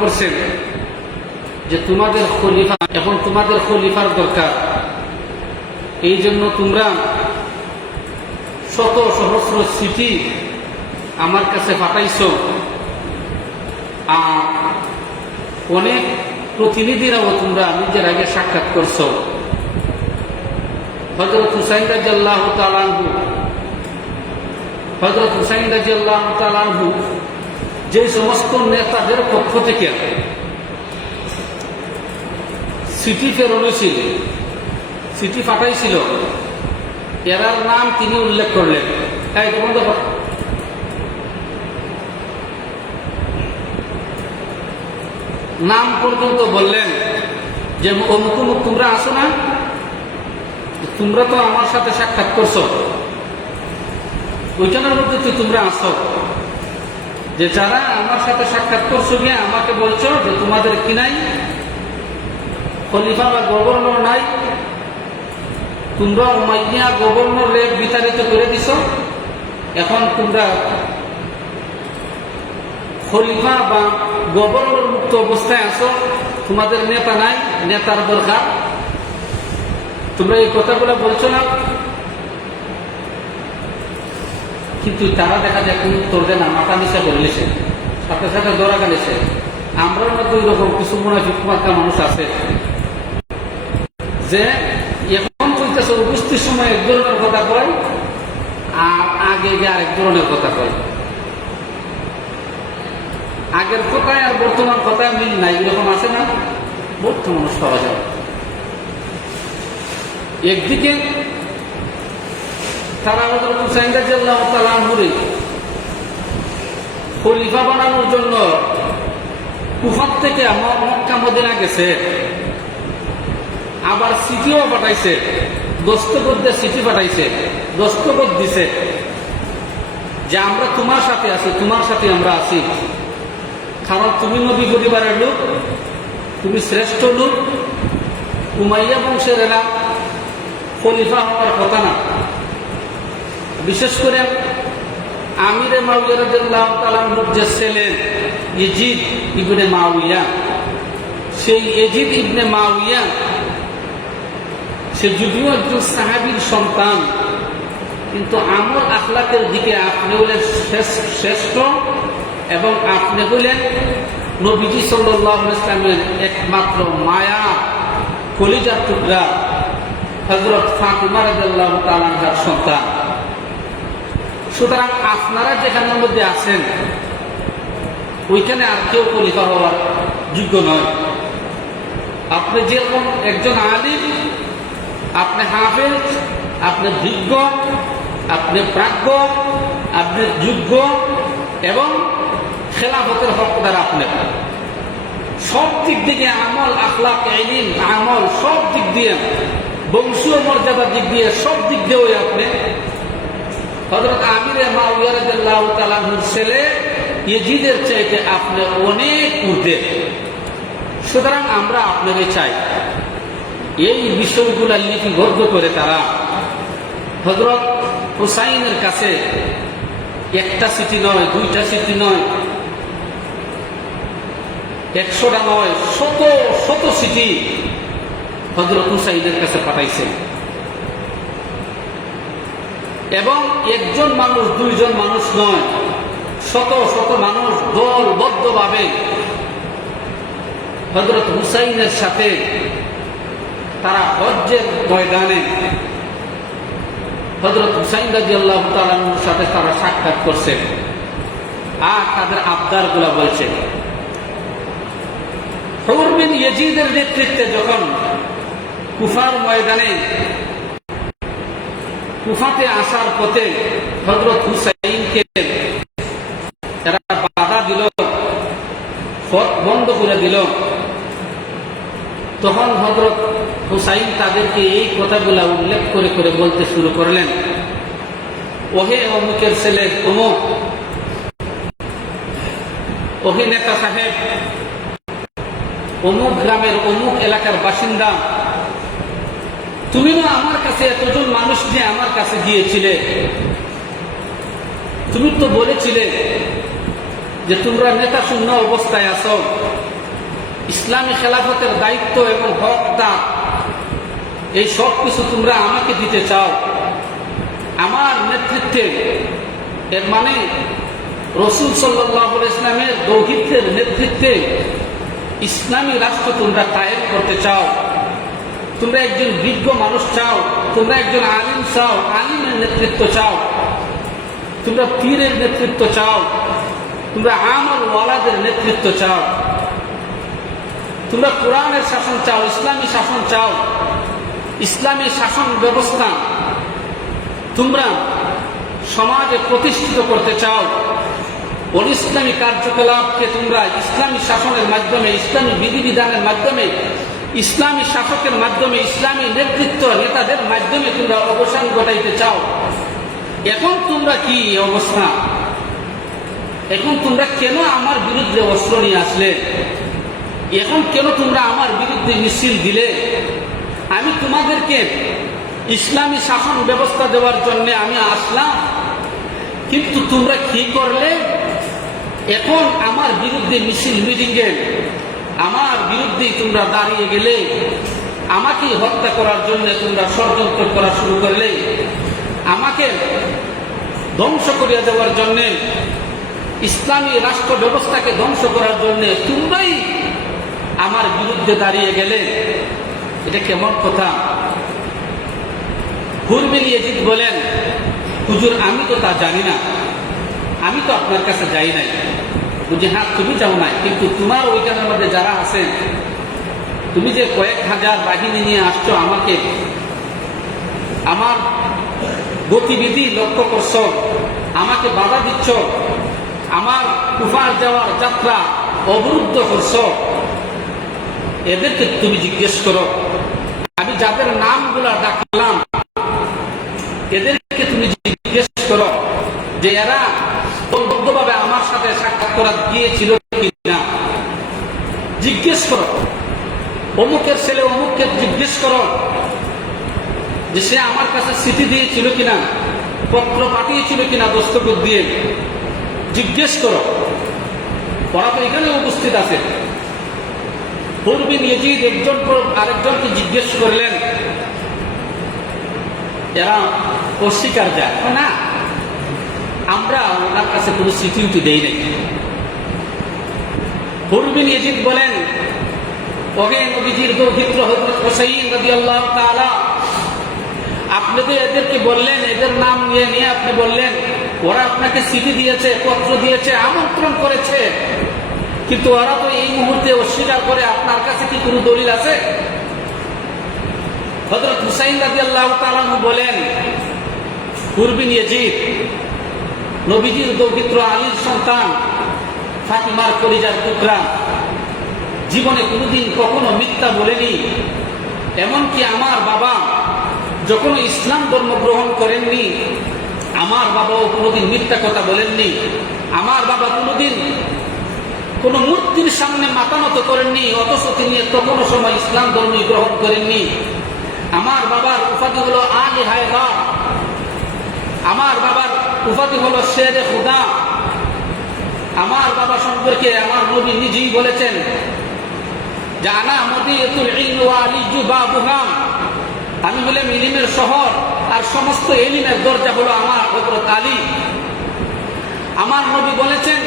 করছেন যে তোমাদের খলিফা, এখন তোমাদের খলিফার দরকার, এই জন্য তোমরা শত সহস্র চিঠি আমার কাছে পাঠাইছো, আর অনেক প্রতিনিধিরাও তোমরা নিজের আগে সাক্ষাৎ করছো। হযরত হুসাইন রাদিয়াল্লাহু তাআলা আনহু, হযরত হুসাইন রাদিয়াল্লাহু তাআলা আনহু যে সমস্ত নেতাদের পক্ষ থেকে চিঠি প্রেরণ ছিল, চিঠি পাঠাইছিল, এরার নাম তিনি উল্লেখ করলেন। নাম পর্যন্ত বললেন যে অমুক অমুক তোমরা আসো না, তোমরা তো আমার সাথে সাক্ষাৎ করছো, ওইখানের মধ্যে তো তোমরা আসো, যে যারা আমার সাথে সাক্ষাৎ করছো গিয়ে আমাকে বলছো যে তোমাদের কি নাই, খলিফা বা গভর্নর নাই, তোমরা উমাইয়া গভর্নর বিতাড়িত করে দিছ, এখন তোমরা খলিফা বা গভর্নর মুক্ত অবস্থায় আছো, তোমাদের নেতা নাই, নেতার দরকার, তোমরা এই কথাগুলো বলছো না। কিন্তু তারা দেখা যায় কোন উত্তর দেয় না, মাথা নিচা করে নিছে, সাথে সাথে ধরা গেছে। আমরার মধ্যে ওই রকম কিছু মুনাফিক মার্কা মানুষ আছে যে এখন কইতেছে উপস্থিত সময় এক ধরনের কথা কয়, আর আগে গিয়ে আরেক ধরনের কথা কয়, আগের কথায় আর বর্তমান কথায় মিল নাই, এরকম আছে না, বহুত মানুষ পাওয়া যায়। একদিকে তারা হযরত হুসাইন রাদিয়াল্লাহু তাআলা আনহুকে খলিফা বানানোর জন্য কুফার থেকে মক্কা মদিনা গেছে, আবার চিঠিও পাঠাইছে, দস্তখত দিয়ে চিঠি পাঠাইছে, দস্তখত দিছে যে আমরা তোমার সাথে আছি, তোমার সাথে আমরা আছি, কারণ তুমি নবী পরিবারের লোক, তুমি শ্রেষ্ঠ লোক, উমাইয়া বংশের এরা খলিফা হওয়ার কথা না। বিশেষ করে আমিরে মুআবিয়া রাদিয়াল্লাহু তাআলা আনহুর যে ছেলে ইয়াজিদ ইবনে মুআবিয়া, সেই ইয়াজিদ ইবনে মুআবিয়া সে যদিও একজন সাহাবীর সন্তান, কিন্তু আমল আখলাকের দিকে আপনি হলেন শ্রেষ্ঠ, এবং আপনি হলেন নবীজি সাল্লাল্লাহু আলাইহি ওয়াসাল্লামের একমাত্র মায়া কলিজার টুকরা হযরত ফাতিমা রাদিয়াল্লাহু তাআলা আনহার সন্তান। সুতরাং আপনারা যেখানের মধ্যে আছেন ওইখানে আর কেউ খলিফা হওয়ার যোগ্য নয়। আপনি যেরকম একজন আলিম, আপনি হাফেজ, আপনি বিজ্ঞ, আপনি প্রাজ্ঞ, আপনি যোগ্য, এবং খেলাফতের হকদার আপনি, সব দিক থেকে আমল আখলাক ইলম আমল সব দিক দিয়ে, বংশীয় মর্যাদার দিক দিয়ে, সব দিক দিয়ে আপনি হযরত আমিরে মুআবিয়া রাদিয়াল্লাহু তাআলা আনহুর ছেলে ইয়াজিদের চাইতে আপনি অনেক ঊর্ধ্বে। সুতরাং আমরা আপনাকে চাই এই বিষয়গুলা লিপিবদ্ধ করে তারা হযরত হুসাইনের কাছে একটা চিঠি নয়, দুইটা চিঠি নয়, 100টা নয়, শত শত চিঠি হযরত হুসাইনের কাছে পাঠাইছে। এবং একজন মানুষ, দুইজন মানুষ নয়, শত শত মানুষ দলবদ্ধভাবে হযরত হুসাইনের সাথে তারা হজ্জের ময়দানে হযরত হুসাইন রাদিয়াল্লাহু তাআলা আনহুর সাথে তারা সাক্ষাৎ করছে, আর তাদের আবদারগুলো বলছে। হুর বিন ইয়াজিদের নেতৃত্বে যখন কুফার ময়দানে কুফাতে আসার পথে হযরত হুসাইনকে তারা বাধা দিল, পথ বন্ধ করে দিল, তখন হযরত হুসাইন তাদেরকে এই কথাগুলা উল্লেখ করে করে বলতে শুরু করলেন, ওহে অমুকের ছেলে অমুক, ওহে নেতা সাহেব, অমুক গ্রামের অমুক এলাকার বাসিন্দা, তুমি না আমার কাছে এতজন মানুষ নিয়ে আমার কাছে গিয়েছিলে, তুমি তো বলেছিলে যে তোমরা নেতা শূন্য অবস্থায় আছো, ইসলামী খেলাফতের দায়িত্ব এবং হকটা, এই সব কিছু তোমরা আমাকে দিতে চাও আমার নেতৃত্বে। এর মানে রাসূল সাল্লাল্লাহু আলাইহি ওয়াসাল্লামের দৌহিত্রের নেতৃত্বে ইসলামী রাষ্ট্র তোমরা কায়েম করতে চাও। তোমরা একজন বিজ্ঞ মানুষ চাও, তোমরা একজন আলিম চাও, আলিমের নেতৃত্ব চাও, তোমরা পীরের নেতৃত্ব চাও, তোমরা আমল ওয়ালাদের নেতৃত্ব চাও, তোমরা কোরআনের শাসন চাও, ইসলামী শাসন চাও, ইসলামী শাসন ব্যবস্থা তোমরা সমাজে প্রতিষ্ঠিত করতে চাও। অনিসলামী কার্যকলাপকে তোমরা ইসলামী শাসনের মাধ্যমে, ইসলামী বিধিবিধানের মাধ্যমে, ইসলামী শাসকের মাধ্যমে, ইসলামী নেতৃত্ব নেতাদের মাধ্যমে তোমরা অবসান ঘটাইতে চাও। এখন তোমরা কি অবস্থা? এখন তোমরা কেন আমার বিরুদ্ধে অস্ত্র নিয়ে আসলে? এখন কেন তোমরা আমার বিরুদ্ধে মিছিল দিলে? আমি তোমাদেরকে ইসলামী শাসন ব্যবস্থা দেওয়ার জন্য আমি আসলাম, কিন্তু তোমরা কি করলে? এখন আমার বিরুদ্ধে মিছিল মিটিংয়ে আমার বিরুদ্ধেই তোমরা দাঁড়িয়ে গেলে, আমাকে হত্যা করার জন্য তোমরা ষড়যন্ত্র করা শুরু করলে, আমাকে ধ্বংস করিয়া দেওয়ার জন্য, ইসলামী রাষ্ট্র ব্যবস্থাকে ধ্বংস করার জন্য তোমরাই আমার বিরুদ্ধে দাঁড়িয়ে গেলে। এটা কেমন কথা? হুর বিন ইয়াজিদ বলেন, হুজুর আমি তো তা জানি না, আমি তো আপনার কাছে যাই নাই। বুঝি হ্যাঁ তুমি যাও নাই, কিন্তু তোমার ওইখানের মধ্যে যারা আছেন, তুমি যে কয়েক হাজার বাহিনী নিয়ে আসছো, আমাকে আমার গতিবিধি লক্ষ্য করছ, আমাকে বাধা দিচ্ছ, আমার কুফার যাওয়ার যাত্রা অবরুদ্ধ করছ, এদেরকে তুমি জিজ্ঞেস করো। আমি যাদের নামগুলা ডাকলাম এদেরকে তুমি জিজ্ঞেস করো যে এরা বদ্ধভাবে আমার সাথে সাক্ষাৎ করা গিয়েছিল কিনা। জিজ্ঞেস করো অমুকের ছেলে অমুককে জিজ্ঞেস করো যে সে আমার কাছে চিঠি দিয়েছিল কিনা, পত্র পাঠিয়েছিল কিনা দস্তখত দিয়ে। জিজ্ঞেস করো, ওরা তো এখানে উপস্থিত আছে। হুর বিন ইয়াজিদ একজন আরেকজনকে জিজ্ঞেস করলেন, এরা অস্বীকার যায় না, আমরা ওনার কাছে কোনো চিঠি উঠি দেই নাই। হুর বিন ইয়াজিদ বলেন, ওহে নবীজির দৌহিত্র হযরত হুসাইন রাদিয়াল্লাহু তাআলা, আপনি তো এদেরকে বললেন, এদের নাম নিয়ে নিয়ে আপনি বললেন ওরা আপনাকে চিঠি দিয়েছে, পত্র দিয়েছে, আমন্ত্রণ করেছে, কিন্তু ওরা তো এই মুহূর্তে অস্বীকার করে। আপনার কাছে কি কোনো দলিল আছে? হযরত হুসাইন রাদিয়াল্লাহু তাআলা বলেন, হুর বিন ইয়াজিদ নবীজির দৌহিত্র, আলীর সন্তান, ফাতিমার কলিজার টুকরা, জীবনে কোনোদিন কখনো মিথ্যা বলেনি। এমনকি আমার বাবা যখন ইসলাম ধর্ম গ্রহণ করেননি, আমার বাবাও কোনোদিন মিথ্যা কথা বলেননি। আমার বাবা কোনোদিন কোন মূর্তির সামনে মাথা নত করেননি, অথচ তিনি কোনো সময় ইসলাম ধর্ম গ্রহণ করেননি। আমার বাবার উপাধি হলো আলী হায়দার, আমার বাবার উপাধি হলো শেরে খুদা। আমার বাবা সম্পর্কে আমার নবী নিজেই বলেছেন যে আনা মদিয়াতুল ইলম ওয়া আলিয়্যু বাবুহা, আমি হলাম ইলমের শহর আর সমস্ত ইলমের দরজা হলো আমার হযরত আলী। আমার নবী বলেছেন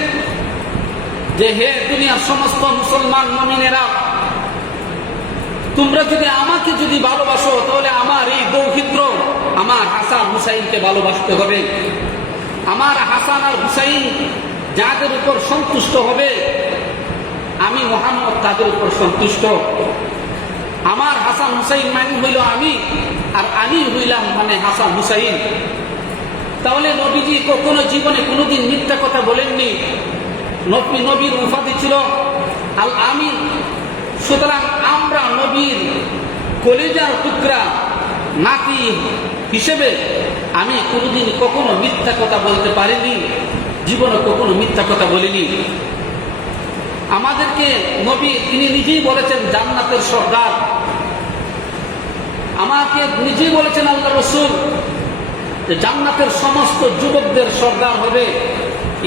যে হে দুনিয়ার সমস্ত মুসলমান মুমিনেরা, তোমরা যদি আমাকে যদি ভালোবাসো তাহলে আমার এই দৌহিত্র আমার হাসান হুসাইনকে ভালোবাসতে হবে। আমার হাসান আর হুসাইন যাদের উপর সন্তুষ্ট হবে, আমি মুহাম্মদ তাদের উপর সন্তুষ্ট। আমার হাসান হুসাইন মানে হইল আমি, আর আমি হইলাম মানে হাসান হুসাইন। তাহলে নবীজি কখনো জীবনে কোনোদিন মিথ্যা কথা বলেননি। নবীর উপাধি ছিল আল আমিন। সুতরাং আমরা নবীর কলিজার টুকরা নাতি হিসেবে আমি কোনোদিন কখনো মিথ্যা কথা বলতে পারিনি, জীবনে কখনো মিথ্যা কথা বলিনি। আমাদেরকে নবী তিনি নিজেই বলেছেন জান্নাতের সর্দার। আমাকে নিজেই বলেছেন আল্লাহ রাসূল যে জান্নাতের সমস্ত যুবকদের সর্দার হবে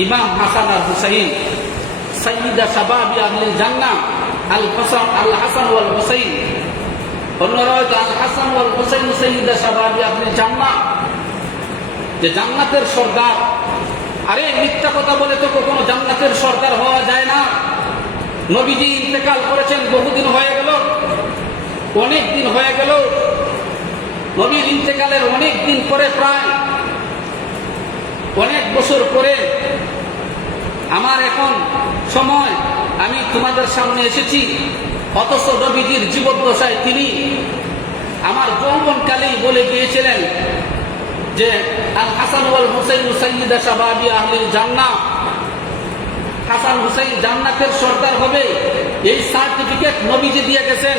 ইমাম হাসান আর হুসাইন, সাইয়্যিদা শাবাবি আহলিল জান্নাহ। আল হাসান ওয়াল হুসাইন, অন্যরা হয়তো আল হাসান ওয়াল হুসাইন সাইয়্যিদা শাবাবি আহলিল জান্নাহ, যে জান্নাতের সর্দার। আরে মিথ্যা কথা বলে তো কখনো জান্নাতের সর্দার হওয়া যায় না। নবীজি ইন্তেকাল করেছেন, বহুদিন হয়ে গেল, অনেক দিন হয়ে গেল। নবীর ইন্তেকালের অনেক দিন পরে, প্রায় অনেক বছর পরে আমার এখন সময়, আমি তোমাদের সামনে এসেছি। অথচ নবীজির জীবদ্দশায় তিনি আমার যৌবনকালেই বলে গিয়েছিলেন যে আল হাসান ওয়াল হুসাইন সাইয়্যিদা শাবাবি আহলিল জান্নাহ, হাসান হুসাইন জান্নাতের সর্দার হবে। এই সার্টিফিকেট নবীজি দিয়ে গেছেন,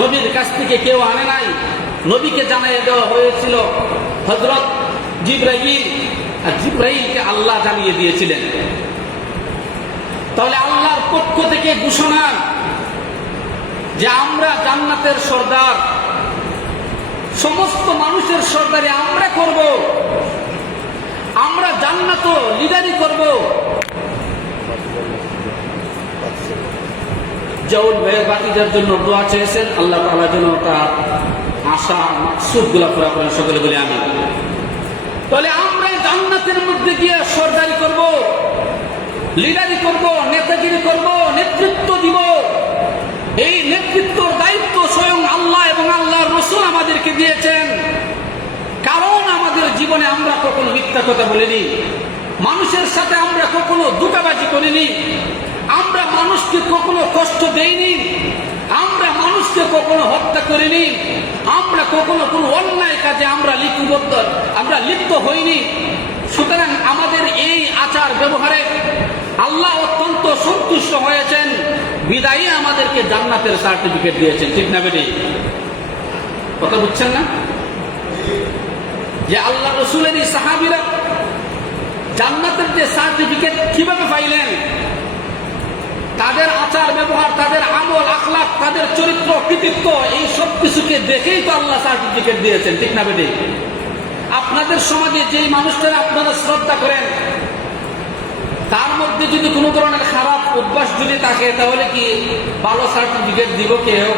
নবীর কাছ থেকে কেউ আনে নাই। নবীকে জানিয়ে দেওয়া হয়েছিল হযরত জিবরাইল, আর জিবরাইলকে আল্লাহ জানিয়ে দিয়েছিলেন। তাহলে আল্লাহর পক্ষ থেকে ঘোষণা যে আমরা জান্নাতের সর্দার, সমস্ত মানুষের সর্দারি আমরা করব, আমরা জান্নাত লিডারি করব। জাউল ভাইয়ের বাতিজার জন্য দোয়া চেয়েছেন, আল্লাহ তাআলা যেন তার আশা মাকসুদ গুলা পুরা করেন, সকলে বলে আমিন। তাহলে আমরা জান্নাতের মধ্যে গিয়ে সর্দারি করব, লিডারি করব, নেতাগিরি করব, নেতৃত্ব দিব। এই নেতৃত্বর দায়িত্ব স্বয়ং আল্লাহ এবং আল্লাহর রাসূল আমাদেরকে দিয়েছেন। কারণ আমাদের জীবনে আমরা কখনো মিথ্যা কথা বলিনি, মানুষের সাথে আমরা কখনো ধোঁকাবাজি করিনি, আমরা মানুষকে কখনো কষ্ট দেইনি, আমরা মানুষকে কখনো হত্যা করিনি, আমরা কখনো কোনো অন্যায় কাজে আমরা লিপ্ত হইনি। সুতরাং আমাদের এই আচার ব্যবহারে আল্লাহ অত্যন্ত সন্তুষ্ট হয়েছেন, বিদায়ী আমাদেরকে জান্নাতের সার্টিফিকেট দিয়েছেন। ঠিক না বেটি? কথা বুঝছেন না? যে আল্লাহ রাসূলের এই সাহাবীরা জান্নাতের যে সার্টিফিকেট কিভাবে পাইলেন, তাদের আচার ব্যবহার, তাদের আমল আখলাক, তাদের চরিত্র কৃতিত্ব, এই সব কিছুকে দেখেই তো আল্লাহ সার্টিফিকেট দিয়েছেন। ঠিক না বেটি? আপনাদের সমাজে যেই মানুষটারা আপনারা শ্রদ্ধা করেন, তার মধ্যে যদি কোনো ধরনের খারাপ অভ্যাস যদি থাকে, তাহলে কি ভালো সার্টিফিকেট দিব? কেউ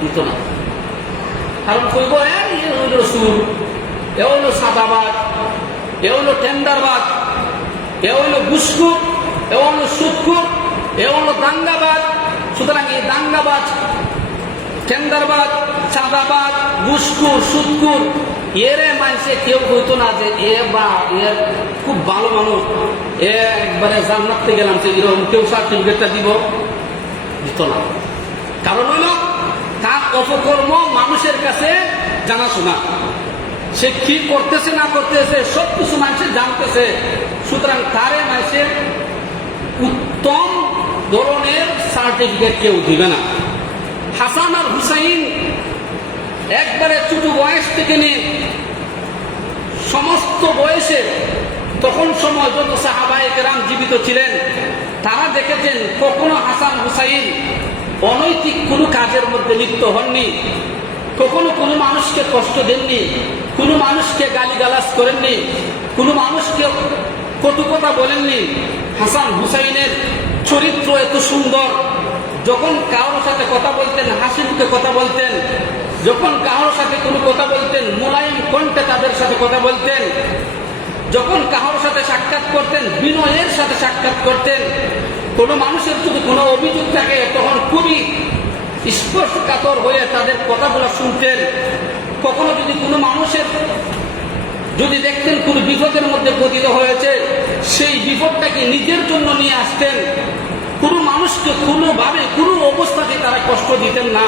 দিত না। কারণ কইব এ হইল সুর, এ হইল সাদাবাজ, এ হইল টেন্ডারবাজ, এ হইল ঘুষখোর, এ হইল সুদখোর, এ হইল দাঙ্গাবাজ। সুতরাং এই দাঙ্গাবাজ, টেন্ডারবাজ, চাঁদাবাজ, ঘুষখোর, সুদখোর, এরে মানুষে কেউ কইতো না যে এ বা এর খুব ভালো মানুষ, এ একবারে জান্নাতে গেলাম, সে এরকম কেউ সার্টিফিকেটটা দিত না। কারণ হইল তার অপকর্ম মানুষের কাছে জানাশোনা, সে কি করতেছে না করতেছে সব কিছু মানুষের জানতেছে। সুতরাং তারে মানুষের উত্তম ধরনের সার্টিফিকেট কেউ দিবে না। হাসান আর হুসাইন একবারে ছোট বয়স থেকে নিয়ে সমস্ত বয়সে, তখন সময় যত সাহাবায়ে কেরাম জীবিত ছিলেন, তারা দেখেছেন কখনো হাসান হুসাইন অনৈতিক কোনো কাজের মধ্যে লিপ্ত হননি, কখনো কোনো মানুষকে কষ্ট দেননি, কোনো মানুষকে গালিগালাজ করেননি, কোনো মানুষকে কটু কথা বলেননি। হাসান হুসাইনের চরিত্র এত সুন্দর, যখন কারোর সাথে কথা বলতেন হাসি মুখে কথা বলতেন, যখন কারোর সাথে কোনো কথা বলতেন মোলায়েম কণ্ঠে তাদের সাথে কথা বলতেন, যখন কারোর সাথে সাক্ষাৎ করতেন বিনয়ের সাথে সাক্ষাৎ করতেন। কোনো মানুষের যদি কোনো অভিযোগ থাকে তখন খুবই স্পর্শকাতর হয়ে তাদের কথাগুলো শুনতেন। কখনো যদি কোনো মানুষের যদি দেখতেন কোনো বিপদের মধ্যে পতিত হয়েছে, সেই বিপদটাকে নিজের জন্য নিয়ে আসতেন। কোনো মানুষকে কোনোভাবে কোনো অবস্থাতে তারা কষ্ট দিতেন না।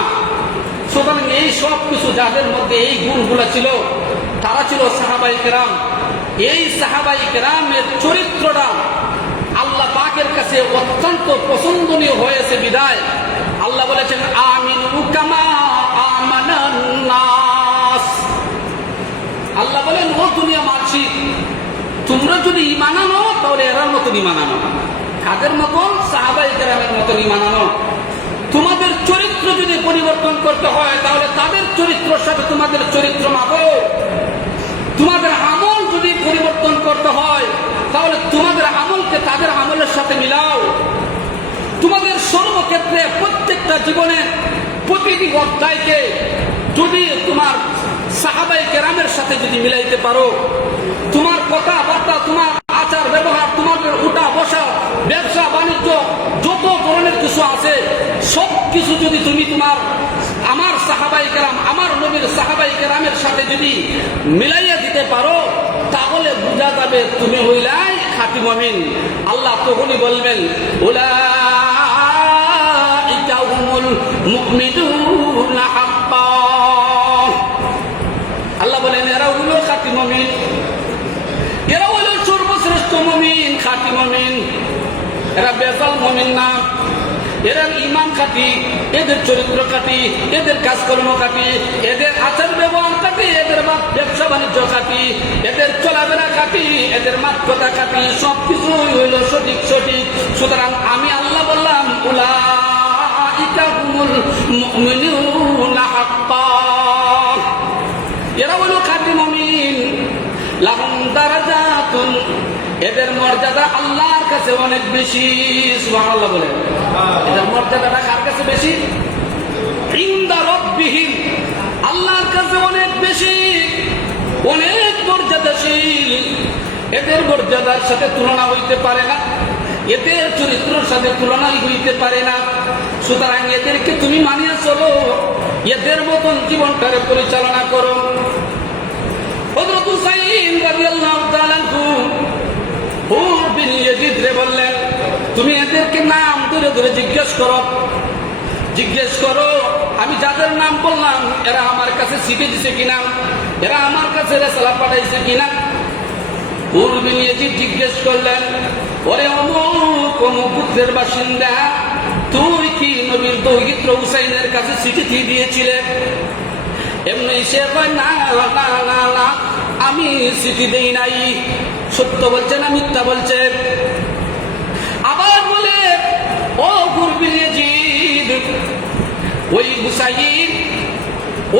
সুতরাং এই সব কিছু যাদের মধ্যে এই গুণগুলো ছিল, তারা ছিল সাহাবায়ে কেরাম। এই সাহাবায়ে কেরামের চরিত্রটা আল্লাহ পাকের কাছে অত্যন্ত পছন্দনীয় হয়েছে বিদায় আল্লাহ বলেছেন আমিনু কামা আমানান নাস। আল্লাহ বলেন, ও দুনিয়া মানছি, তোমরা যদি ঈমান আনো তাহলে এরার মতন ঈমান আনো। কাদের মতন? সাহাবায়ে কেরামের মতন ঈমান আনো। তোমাদের চরিত্র যদি পরিবর্তন করতে হয় তাহলে তাদের চরিত্রের সাথে তোমাদের চরিত্র মাপো। তোমাদের আমল যদি পরিবর্তন করতে হয় তাহলে তোমাদের আমলকে তাদের আমলের সাথে মিলাও। তোমাদের সর্বক্ষেত্রে প্রত্যেকটা জীবনে প্রতিটি অধ্যায়কে যদি তোমার সাহাবায়ে কেরামের সাথে যদি মিলাইতে পারো, তোমার কথাবার্তা, তোমার আচার ব্যবহার, তোমাদের উঠা বসা, ব্যবসা বাণিজ্য, যত ধরনের কিছু আছে সব কিছু যদি তুমি তোমার আমার সাহাবায়ে কেরাম, আমার নবীর সাহাবায়ে কেরামের সাথে যদি মিলাইয়া দিতে পারো, তাহলে বোঝা যাবে তুমি হইলাই খাঁটি মুমিন। আল্লাহ তখনই বলবেন উলাইকা হুমুল মুমিনুনা হাক্কান। আল্লাহ বলেন এরা হলো খাঁটি মুমিন, এরা হলো সর্বশ্রেষ্ঠ মুমিন, খাঁটি মুমিন। এরা বেজাল মুমিন না, এরা ঈমান খাঁটি, এদের চরিত্র খাঁটি, এদের কাজকর্ম খাঁটি, এদের আচার ব্যবহার খাঁটি, এদের ব্যবসা বাণিজ্য খাঁটি, এদের চলাফেরা খাঁটি, এদের মাত্রতা খাঁটি, সবকিছুই হইল সঠিক সঠিক। সুতরাং আমি আল্লাহ বললাম উলাইকা হুমুল মুমিনুনা হাক্কান। এরা হলো খাঁটি মুমিন। লাহুম দারাজাতুন, এদের মর্যাদা আল্লাহর কাছে অনেক বেশি। সুবহানাল্লাহ বলেন, এদের মর্যাদাটা কার কাছে বেশি? ইনদা রাব্বিহিম, আল্লাহর কাছে অনেক বেশি, অনেক মর্যাদাশীল। এদের মর্যাদার সাথে তুলনা হইতে পারে না, এদের চরিত্রের সাথে তুলনাই হইতে পারে না। সুতরাং এদেরকে তুমি মানিয়ে চলো, এদের মতন জীবনটারে পরিচালনা করো। হযরত হুসাইন রাদিয়াল্লাহু তাআলা আনহু হুর বিন ইয়াজিদ রে বললেন, তুমি এদেরকে নাম ধরে ধরে জিজ্ঞেস করো, আমি যাদের নাম বললাম এরা আমার কাছে চিঠি দিছে কিনা, এরা আমার কাছে রেসালা পাঠাইছে কিনা। হুর বিন ইয়াজিদ জিজ্ঞেস করলেন, ওরে অমুক অমুক গোত্রের বাসিন্দা, তুই কি নবীর দৌহিত্র হুসাইনের কাছে চিঠি দিয়েছিলে? এমনি সে কয় না না না না, আমি চিঠি দেই নাই। সত্য বলছে না মিথ্যা বলছে? আবার বলে, ও হুর বিন ইয়াজিদ, ওই হুসাইন,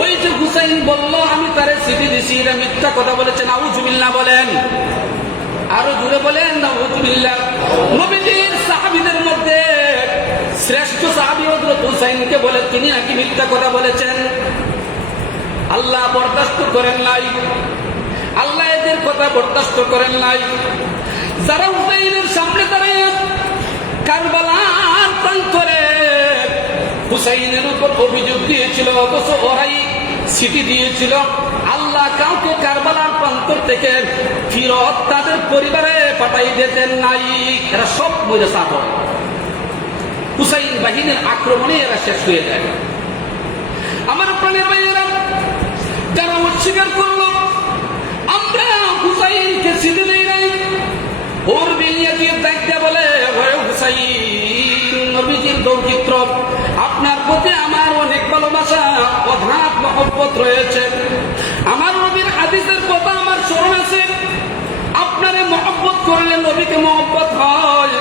ওই যে হুসাইন বললো আমি তারে চিঠি দিছি, এটা মিথ্যা কথা বলেছে। নাউজুবিল্লাহ বলেন, আরো জুড়ে বলেন নাউজুবিল্লাহ। নবীজির সাহাবীদের মধ্যে শ্রেষ্ঠ সাহাবী হযরত হুসাইনকে বলে তিনি নাকি মিথ্যা কথা বলেছেন। আল্লাহ বরদাস্ত করেন নাই, আল্লাহ এদের কথা বরদাস্ত করেন নাই। যারা হুসাইনের সামনে দাঁড়িয়ে কারবালার প্রান্তরে হুসাইনের উপর অভিযোগ দিয়েছিল, অথচ ওরাই চিঠি দিয়েছিল। আল্লাহ কাউকে কারবালার প্রান্তর থেকে ফিরত তাদের পরিবারে পাঠাই দিতেন নাই, এরা সব মরে সাফ হয়। হুসাইন বাহিনীর আক্রমণে এরা শেষ হয়ে যায়। আমার প্রাণের ভাইয়েরা, যারা অস্বীকার করলো আমরা হুসাইনকে চিঠি দেই নাই, হুর বিন ইয়াজিদ দেখতে বলে, হুসাইন নবীজির দৌহিত্র, আপনার প্রতি আমার অনেক ভালোবাসা, অগাধ মহব্বত রয়েছে। আমার নবীর হাদিসের কথা আমার স্মরণ আছে, আপনারে মহব্বত করলে নবীকে মহব্বত হয়,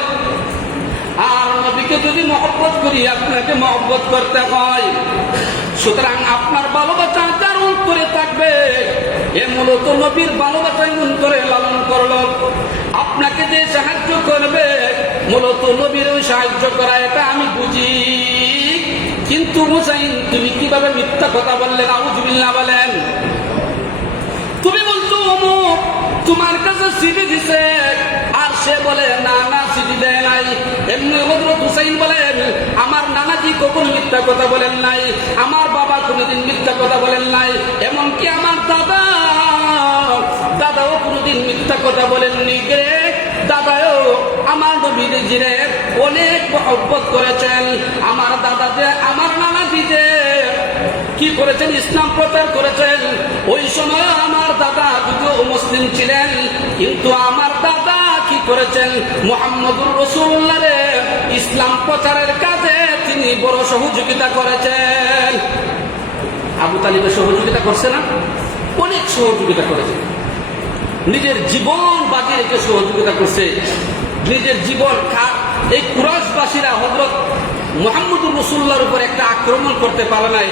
আর নবীকে যদি মহব্বত করি আপনাকে মহব্বত করতে হয়। সুতরাং আপনার ভালোবাসা যার অন্তরে থাকবে, এ মূলত নবীর ভালোবাসায় অন্তরে লালন করলো। আপনাকে যে সাহায্য করবে মূলত নবীর সাহায্য করা, এটা আমি বুঝি। কিন্তু হুসাইন তুমি কিভাবে মিথ্যা কথা বললেন? নাউজুবিল্লাহ বলেন। তুমি বলছো অমুক তোমার কাছে চিঠি দিছে, আর সে বলে না না চিঠি দেয় নাই। এমনি হযরত হুসাইন বলেন, আমার নানাজি কখন মিথ্যা কথা বলেন নাই, আমার বাবা কোনোদিন মিথ্যা কথা বলেন নাই, এমনকি আমার দাদাও কোনোদিন মিথ্যা কথা বলেননি। দাদাও আমার নবীর জিরে অনেক মহব্বত করেছেন। আমার দাদা যে, আমার নানাজি যে কি করেছেন, ইসলাম প্রচার করেছেন। ওই সময় আমার দাদা যদিও মুসলিম ছিলেন, কিন্তু আমার দাদা কি করেছেন, মুহাম্মদুর রাসূলুল্লাহর ইসলাম প্রচারের কাজে তিনি বড় সহযোগিতা করেছেন। আবু তালিবের সহযোগিতা করছে না? অনেক সহযোগিতা করেছে, নিজের জীবন বাজি রেখে সহযোগিতা করছে। নিজের জীবন এই কুরাইশবাসীরা হযরত মুহাম্মদুর রাসূলুল্লাহর উপর একটা আক্রমণ করতে পারে নাই।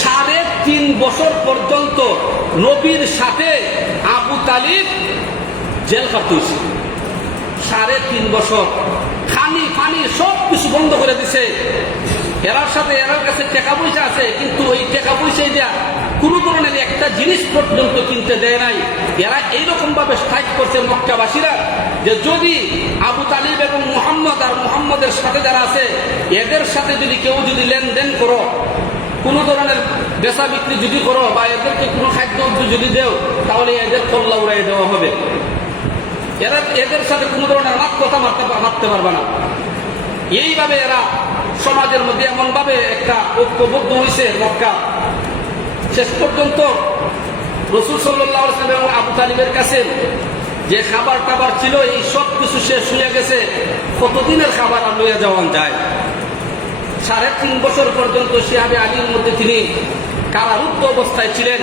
3.5 বছর পর্যন্ত নবীর সাথে আবু তালিব জেল খাটতে হয়েছে। 3.5 বছর পানি পানি সব কিছু বন্ধ করে দিছে। এরার সাথে এরার কাছে টাকা পয়সা আছে, কিন্তু ওই টাকা পয়সা দেয়া কোন ধরনের একটা জিনিস পর্যন্ত কিনতে দেয় নাই। এরা এইরকম ভাবে স্ট্রাইক করছে মক্কাবাসীরা যে যদি আবু তালিব এবং মুহাম্মদ আর মুহাম্মদের সাথে যারা আছে এদের সাথে যদি কেউ যদি লেনদেন করো, কোন ধরনের বেচা বিক্রি যদি করো বা এদেরকে কোনো খাদ্য যদি দেও, তাহলে এদের কল্লা উড়াই দেওয়া হবে। এরা এদের সাথে কোন ধরনের কথা মারতে পারবে না। এইভাবে এরা সমাজের মধ্যে এমন ভাবে একটা ঐক্যবদ্ধ হয়েছে মক্কা। শেষ পর্যন্ত রাসূল সাল্লাল্লাহু আলাইহি ওয়াসাল্লাম এবং আবু তালিবের কাছে যে খাবার টাবার ছিল এই সব কিছু শেষ হয়ে গেছে। কতদিনের খাবার আর লইয়া যাওয়া যায়? 3.5 বছর পর্যন্ত শিহাবে আলীর মধ্যে তিনি কারারুদ্ধ অবস্থায় ছিলেন।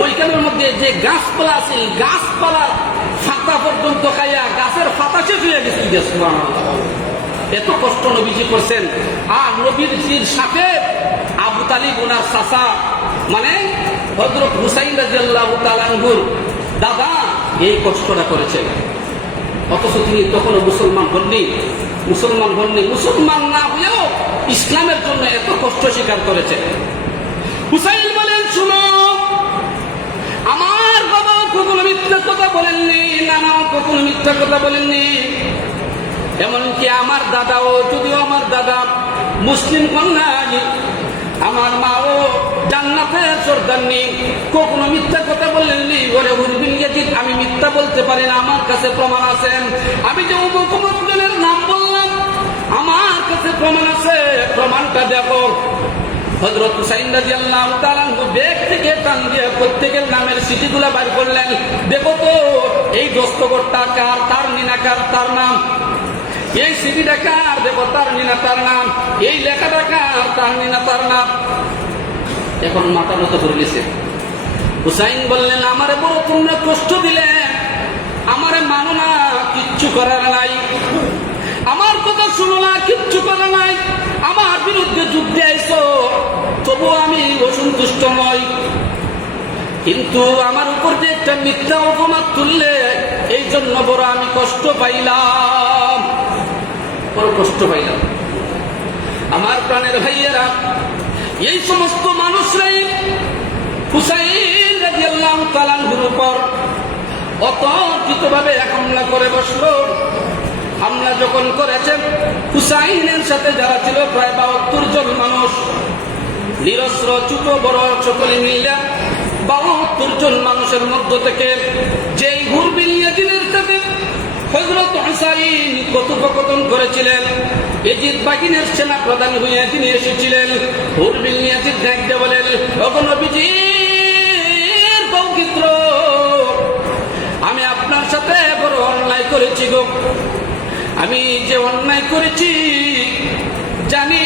ওইখানের মধ্যে যে গাছপালা আছে গাছপালার ফাতা পর্যন্ত খাইয়া গাছের ফাতা শেষ হয়ে গেছে। এত কষ্ট নবীজি করছেন। আর নবীজির সাথে আবু তালিব ওনার চাচা মানে হযরত হুসাইন রাদিয়াল্লাহু তাআলা আনহুর দাদা এই কষ্টটা করেছেন। অথচ তিনি তখনও মুসলমান হননি। মুসলমান না হয়েও ইসলামের জন্য এত কষ্ট স্বীকার করেছেন। হুসাইন বলেন, শুনো, আমার বাবা কখনো মিথ্যা কথা বলেননি, নানাও কখনো মিথ্যা কথা বলেননি। এমনকি আমার দাদাও, যদিও আমার দাদা মুসলিম কন্যা, আমার মাও জান্নাতের সর্দারনি, কখনো মিথ্যা কথা বলেননি। ওরে হুরবিন ইয়াজিদ, আমি মিথ্যা বলতে পারি না, আমার কাছে প্রমাণ আছে। আমি যে মুহাম্মদের নাম বললাম, আমার কাছে প্রমাণ আছে, প্রমাণটা দেখো। হযরত হুসাইন রাদিয়াল্লাহু তাআলা ব্যাগ থেকে টান দিয়ে প্রত্যেকের নামের চিঠিগুলো বাইর করলেন। দেখো তো এই দস্তখতটা কার, তার মিনাকার, তার নাম। এই সিডিটা কার, দেখো তার মিনা, তার নাম। এই লেখাটা কার, তার মিনা, তার নাম। এখন মাথা মতো করে গেছে। হুসাইন বললেন, আমারে বড় তোমরা কষ্ট দিলে, আমারে মানো না, কিচ্ছু করার নাই। আমার কথা শুনো না, কিচ্ছু করার নাই। আমার বিরুদ্ধে যুদ্ধে আইছো, তবু আমি অসন্তুষ্ট নই। কিন্তু আমার উপর যে একটা মিথ্যা অপবাদ তুললে, এই জন্য বড় আমি কষ্ট পাইলাম, বড় কষ্ট পাইলাম। আমার প্রাণের ভাইয়েরা, এই সমস্ত মানুষরাই হুসাইন রাদিয়াল্লাহু তাআলার উপর অতর্কিতভাবে হামলা করে বসলো। হামলা যখন করেছেন, হুসাইনের সাথে যারা ছিল প্রায় 72 জন মানুষ, নিরস্ত্র ছোট বড় সকলে মিলে 72 জন মানুষের মধ্য থেকে যেই হুরবিন ইয়াজিদের সাথে হযরত হুসাইন কথোপকথন করেছিলেন, ইয়াজিদ বাহিনীর সেনা প্রধান হয়ে তিনি এসেছিলেন। হুরবিন ইয়াজিদ দেখতে বলেন, ওগো নবীজির পৌত্র, আমি আপনার সাথে বড় অন্যায় করেছি গো। আমি যে অন্যায় করেছি জানি,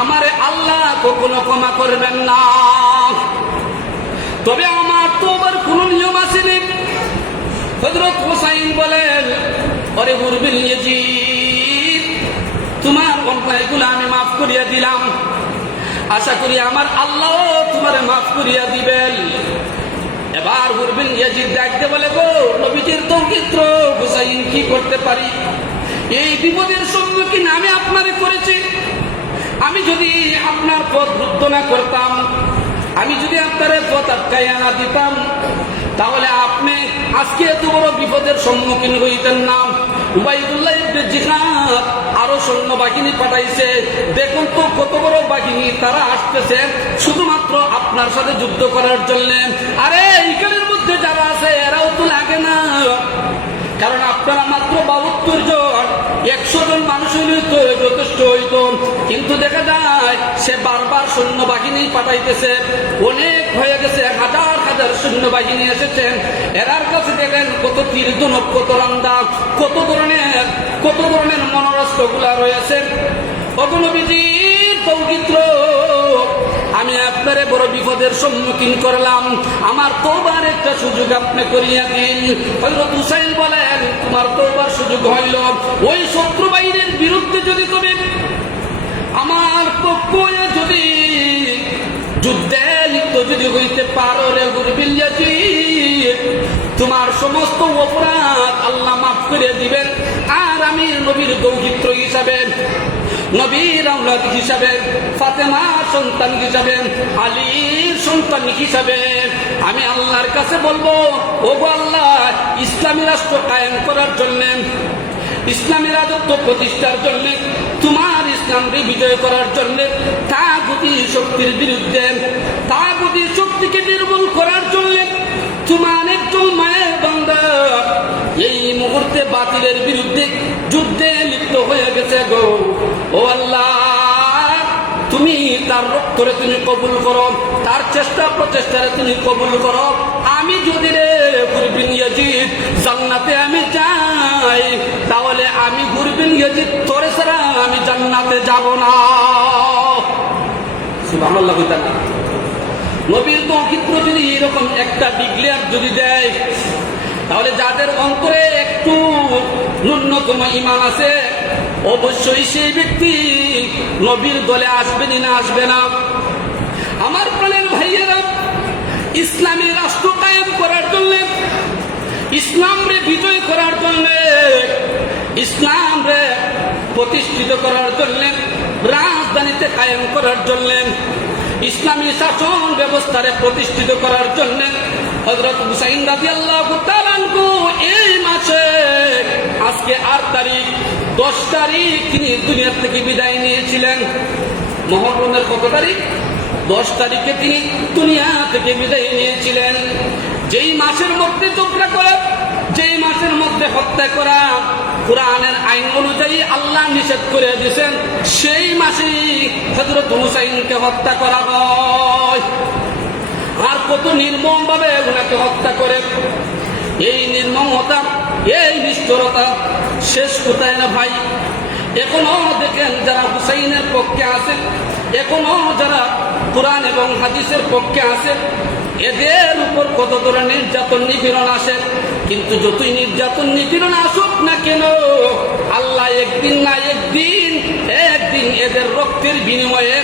আমারে আল্লাহ কখনো ক্ষমা করবেন না। তবে আমার তো আবার কোন নিয়ম আসেনি। হযরত হুসাইন বলেন, আরে হুরবিন ইয়াজিদ, তোমার অন্যায়গুলো আমি মাফ করিয়া দিলাম, আশা করি আমার আল্লাহ তোমারে মাফ করিয়া দিবেন। এবার হুরবিন ইয়াজিদ ডাকতে বলে, গো নবীজির পৌত্র হুসাইন, কি করতে পারি? এই বিপদের সম্মুখীন আমি আপনারে করেছি। আমি যদি আপনার পথ রুদ্ধ না করতাম, আমি যদি আপনার পথ আটকাইয়া না দিতাম, তাহলে আপনি আজকে এত বড় বিপদের সম্মুখীন হইতেন না। উবাইদুল্লাহ ইবনে জিহাদ আরো সৈন্য বাহিনী পাঠাইছে। দেখুন তো কত বড় বাহিনী, তারা আসতেছে শুধুমাত্র আপনার সাথে যুদ্ধ করার জন্য। আরে এইখানের মধ্যে যারা আছে এরাও তো লাগে না, কারণ আপনারা মাত্র 72 জন, 100 জন মানুষ হইলেই তো যথেষ্ট হইত। কিন্তু দেখা যায় সে বারবার সৈন্যবাহিনী পাঠাইতেছে, অনেক হয়ে গেছে, হাজার হাজার সৈন্যবাহিনী এসেছেন। এরার কাছে দেখেন কত তীর ধনুক, কত রান্দা, কত ধরনের মনোরস্ত্র গুলা রয়েছে। কত নবীজির পৌত্র, আমি আপনারে বড় বিপদের সম্মুখীন করলাম, আমার তওবার একটা সুযোগ আপনি করিয়া দিন। হযরত হুসাইন বলেন, তোমার তওবার সুযোগ হইল, ওই শত্রু বাহিনীর বিরুদ্ধে যদি তুমি আমার পক্ষে যদি যুদ্ধে লিপ্ত যদি হইতে পারো রে হুরবিন ইয়াজিদ, তোমার সমস্ত অপরাধ আল্লাহ মাফ করে দিবেন, আর আমির নবীর দৌহিত্র হিসাবে, নবীর আওলাদ হিসাবে, ফাতেমার সন্তান হিসাবে, আলীর সন্তান হিসাবে আমি আল্লাহর কাছে বলবো, ওগো আল্লাহ, ইসলামী রাষ্ট্র কায়েম করার জন্য, ইসলামী রাজত্ব প্রতিষ্ঠার জন্য, তোমার ইসলামকে বিজয় করার জন্য, তাগুতি শক্তির বিরুদ্ধে, তাগুতি শক্তিকে নির্মূল করার জন্য তোমার একজন মায়ের বান্দা এই মুহূর্তে বাতিলের বিরুদ্ধে যুদ্ধে লিপ্ত হয়ে গেছে গো। ও আল্লাহ, তুমি তার রক্তরে তুমি কবুল করো, তার চেষ্টা প্রচেষ্টারে তুমি কবুল করো। আমি যদি রে গুরবিন ইয়াজিদ জান্নাতে আমি যাই, তাহলে আমি গুরবিন ইয়াজিদ তোরে ছাড়া আমি জান্নাতে যাব না। সুবহানাল্লাহ। নবীর দৌহিত্র যদি এরকম একটা ডিক্লেয়ার যদি দেয়, তাহলে যাদের অন্তরে একটু ন্যূনতম ঈমান আছে, অবশ্যই সেই ব্যক্তি নবীর দলে আসবেনি না আসবে না। আমার প্রাণের ভাইয়েরা, ইসলামী রাষ্ট্র কায়েম করার জন্য, ইসলামরে বিজয় করার জন্য, ইসলামরে প্রতিষ্ঠিত করার জন্য, রাজধানীতে কায়েম করার জন্য, ইসলামী শাসন ব্যবস্থারে প্রতিষ্ঠিত করার জন্য হযরত হুসাইন রাদিয়াল্লাহু তাআলা আনহু এই মাসে আজকে 8 তারিখ 10 তারিখ তিনি দুনিয়া থেকে বিদায় নিয়েছিলেন। মুহররমের কত তারিখ? 10 তারিখে তিনি দুনিয়া থেকে বিদায় নিয়েছিলেন। যেই মাসের মধ্যে তোমরা করা, যেই মাসের মধ্যে হত্যা করা কুরআনের আইন অনুযায়ী আল্লাহ নিষেধ করে দিয়েছেন, সেই মাসেই হযরত হুসাইনকে হত্যা করা হয়। আর কত নির্মম ভাবে ওনাকে হত্যা করে। এই নির্মমতা, এই নিষ্ঠুরতা শেষ কোথায় না ভাই? এখনো দেখেন যারা হুসাইনের পক্ষে আছেন, এখনো যারা কুরআন এবং হাদিসের পক্ষে আছেন, এদের উপর কত ধরনের নির্যাতন নিপীড়ন আসে। কিন্তু যতই নির্যাতন নিপীড়ন আসুক না কেন, আল্লাহ একদিন না একদিন এদের রক্তের বিনিময়ে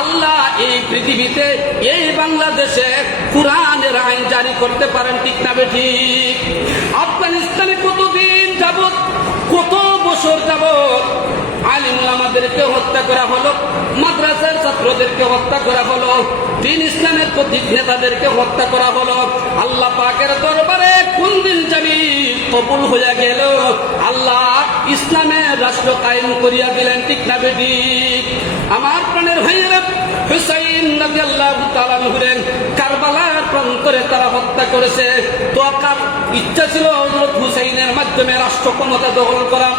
আল্লাহ এই পৃথিবীতে, এই বাংলাদেশে কুরআনের আইন জারি করতে পারেন, ঠিক না বেঠিক? আফগানিস্তানে কতদিন যাবত, কত বছর যাবত আলিম ওলামাদেরকে হত্যা করা হলো, মাদ্রাসার ছাত্রদেরকে হত্যা করা হলো, দ্বীন ইসলামের প্রতীক নেতাদেরকে হত্যা করা হলো। আল্লাহ পাকের দরবারে কোন দিন জানি কবুল হয়ে গেল, আল্লাহ ইসলামের রাষ্ট্র কায়েম করিয়া দিলেন, ঠিক না বেঠিক? আমার প্রাণের ভাইয়েরা, হুসাইন রাদিয়াল্লাহু তাআলা আনহুরে কারবালার প্রান্তরে তারা হত্যা করেছে। তো কার ইচ্ছা ছিল হযরত হুসাইনের মাধ্যমে রাষ্ট্র ক্ষমতা দখল করা,